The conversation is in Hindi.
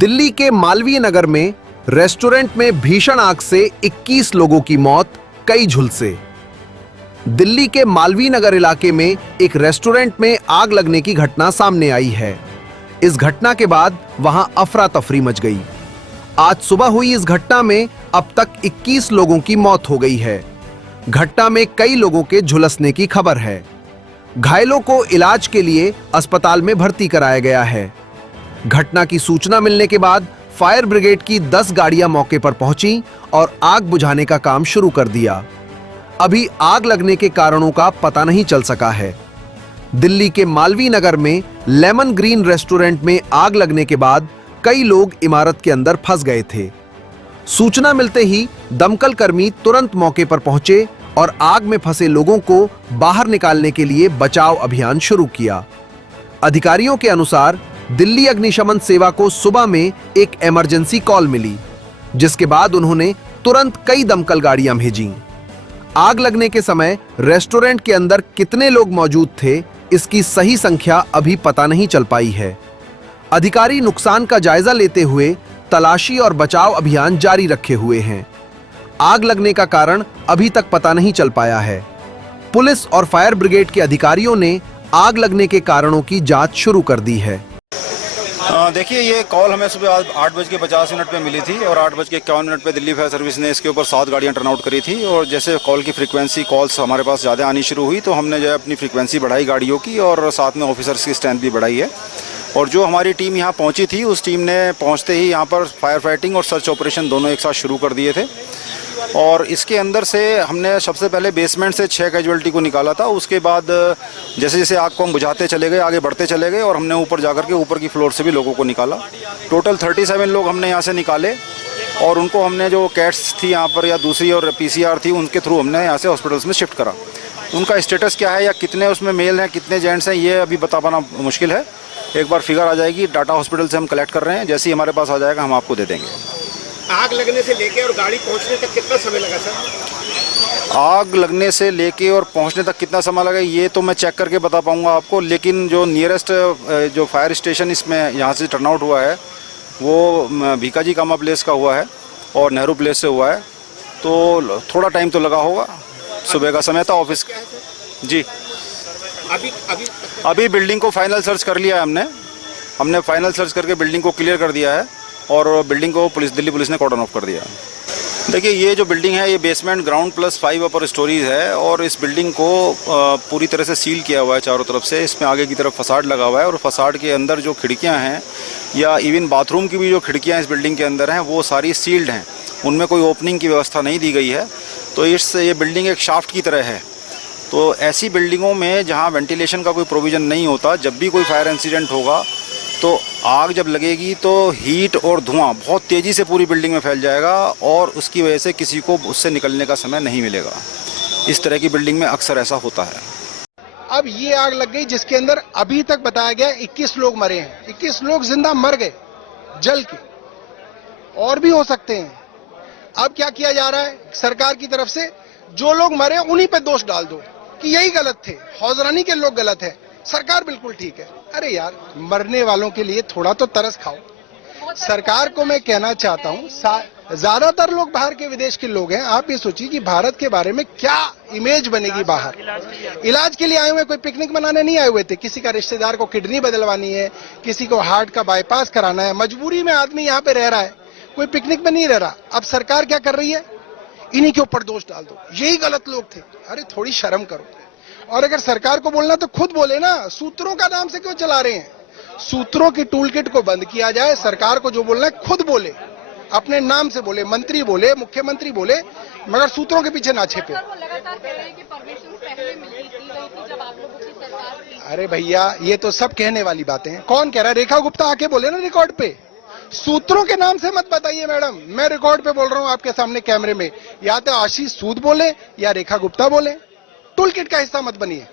दिल्ली के मालवीय नगर में रेस्टोरेंट में भीषण आग से 21 लोगों की मौत, कई झुलसे। दिल्ली के मालवीय नगर इलाके में एक रेस्टोरेंट में आग लगने की घटना सामने आई है। इस घटना के बाद वहां अफरा तफरी मच गई। आज सुबह हुई इस घटना में अब तक 21 लोगों की मौत हो गई है। घटना में कई लोगों के झुलसने की खबर है। घायलों को इलाज के लिए अस्पताल में भर्ती कराया गया है। घटना की सूचना मिलने के बाद फायर ब्रिगेड की 10 गाड़ियां मौके पर पहुंची और आग बुझाने का काम शुरू कर दिया। अभी आग लगने के कारणों का पता नहीं चल सका है। दिल्ली के मालवीय नगर में लेमन ग्रीन रेस्टोरेंट में आग लगने के बाद कई लोग इमारत के अंदर फंस गए थे। सूचना मिलते ही दमकल कर्मी तुरंत मौके पर पहुंचे और आग में फंसे लोगों को बाहर निकालने के लिए बचाव अभियान शुरू किया। अधिकारियों के अनुसार दिल्ली अग्निशमन सेवा को सुबह में एक इमरजेंसी कॉल मिली, जिसके बाद उन्होंने तुरंत कई दमकल गाड़ियां भेजीं। आग लगने के समय रेस्टोरेंट के अंदर कितने लोग मौजूद थे, इसकी सही संख्या अभी पता नहीं चल पाई है। अधिकारी नुकसान का जायजा लेते हुए तलाशी और बचाव अभियान जारी रखे हुए हैं। आग लगने का कारण अभी तक पता नहीं चल पाया है। पुलिस और फायर ब्रिगेड के अधिकारियों ने आग लगने के कारणों की जांच शुरू कर दी है। देखिए, ये कॉल हमें सुबह 8:50 पे मिली थी और 8:51 पे दिल्ली फायर सर्विस ने इसके ऊपर 7 गाड़ियां टर्न आउट करी थी। और जैसे कॉल की फ्रीक्वेंसी कॉल्स हमारे पास ज़्यादा आनी शुरू हुई तो हमने जो है अपनी फ्रीक्वेंसी बढ़ाई गाड़ियों की और साथ में ऑफिसर्स की स्ट्रेंथ भी बढ़ाई है। और जो हमारी टीम यहाँ पहुँची थी, उस टीम ने पहुँचते ही यहाँ पर फायर फाइटिंग और सर्च ऑपरेशन दोनों एक साथ शुरू कर दिए थे। और इसके अंदर से हमने सबसे पहले बेसमेंट से 6 कैजुअल्टी को निकाला था। उसके बाद जैसे जैसे आग को हम बुझाते चले गए, आगे बढ़ते चले गए और हमने ऊपर जाकर के ऊपर की फ्लोर से भी लोगों को निकाला। टोटल 37 लोग हमने यहाँ से निकाले और उनको हमने जो कैट्स थी यहाँ पर या दूसरी और पीसीआर थी, उनके थ्रू हमने यहाँ से हॉस्पिटल्स में शिफ्ट करा। उनका स्टेटस क्या है या कितने उसमें मेल हैं, कितने जेंट्स हैं, ये अभी बता पाना मुश्किल है। एक बार फिगर आ जाएगी, डाटा हॉस्पिटल से हम कलेक्ट कर रहे हैं, जैसे ही हमारे पास आ जाएगा हम आपको दे देंगे। आग लगने से लेके और गाड़ी पहुंचने तक कितना समय लगा सर? आग लगने से लेके और पहुंचने तक कितना समय लगा ये तो मैं चेक करके बता पाऊंगा आपको, लेकिन जो नियरेस्ट जो फायर स्टेशन इसमें यहाँ से टर्न आउट हुआ है वो भीकाजी कामा प्लेस का हुआ है और नेहरू प्लेस से हुआ है, तो थोड़ा टाइम तो लगा होगा। सुबह का समय था, ऑफिस जी। अभी बिल्डिंग को फाइनल सर्च कर लिया है हमने फाइनल सर्च करके बिल्डिंग को क्लियर कर दिया है और बिल्डिंग को दिल्ली पुलिस ने कॉर्डन ऑफ कर दिया। देखिए, ये जो बिल्डिंग है ये बेसमेंट ग्राउंड प्लस 5 अपर स्टोरीज है और इस बिल्डिंग को पूरी तरह से सील किया हुआ है चारों तरफ से। इसमें आगे की तरफ फसाड लगा हुआ है और फसाड के अंदर जो खिड़कियां हैं या इवन बाथरूम की भी जो खिड़कियां इस बिल्डिंग के अंदर हैं वो सारी सील्ड हैं, उनमें कोई ओपनिंग की व्यवस्था नहीं दी गई है। तो ये बिल्डिंग एक शाफ्ट की तरह है। तो ऐसी बिल्डिंगों में जहाँ वेंटिलेशन का कोई प्रोविज़न नहीं होता, जब भी कोई फायर इंसिडेंट होगा तो आग जब लगेगी तो हीट और धुआं बहुत तेज़ी से पूरी बिल्डिंग में फैल जाएगा और उसकी वजह से किसी को उससे निकलने का समय नहीं मिलेगा। इस तरह की बिल्डिंग में अक्सर ऐसा होता है। अब ये आग लग गई जिसके अंदर अभी तक बताया गया 21 लोग मरे हैं। 21 लोग जिंदा मर गए जल के, और भी हो सकते हैं। अब क्या किया जा रहा है सरकार की तरफ से, जो लोग मरे उन्हीं पे दोष डाल दो कि यही गलत थे, हौजरानी के लोग गलत है, सरकार बिल्कुल ठीक है। अरे यार, मरने वालों के लिए थोड़ा तो तरस खाओ। सरकार को मैं कहना चाहता हूं, ज्यादातर लोग बाहर के विदेश के लोग हैं। आप ये सोचिए कि भारत के बारे में क्या इमेज बनेगी बाहर। इलाज के लिए आए हुए, कोई पिकनिक मनाने नहीं आए हुए थे। किसी का रिश्तेदार को किडनी बदलवानी है, किसी को हार्ट का बाईपास कराना है, मजबूरी में आदमी यहाँ पे रह रहा है, कोई पिकनिक में नहीं रह रहा। अब सरकार क्या कर रही है, इन्हीं के ऊपर दोष डाल दो, यही गलत लोग थे। अरे थोड़ी शर्म करो। और अगर सरकार को बोलना तो खुद बोले ना, सूत्रों का नाम से क्यों चला रहे हैं? सूत्रों की टूलकिट को बंद किया जाए। सरकार को जो बोलना है खुद बोले, अपने नाम से बोले, मंत्री बोले, मुख्यमंत्री बोले, मगर सूत्रों के पीछे ना छिपे। अरे भैया, ये तो सब कहने वाली बातें हैं। कौन कह रहा है? रेखा गुप्ता आके बोले ना रिकॉर्ड पे। सूत्रों के नाम से मत बताइए मैडम, मैं रिकॉर्ड पे बोल रहा हूँ आपके सामने कैमरे में। या तो आशीष सूद बोले या रेखा गुप्ता बोले, टूल किट का हिस्सा मत बनिए।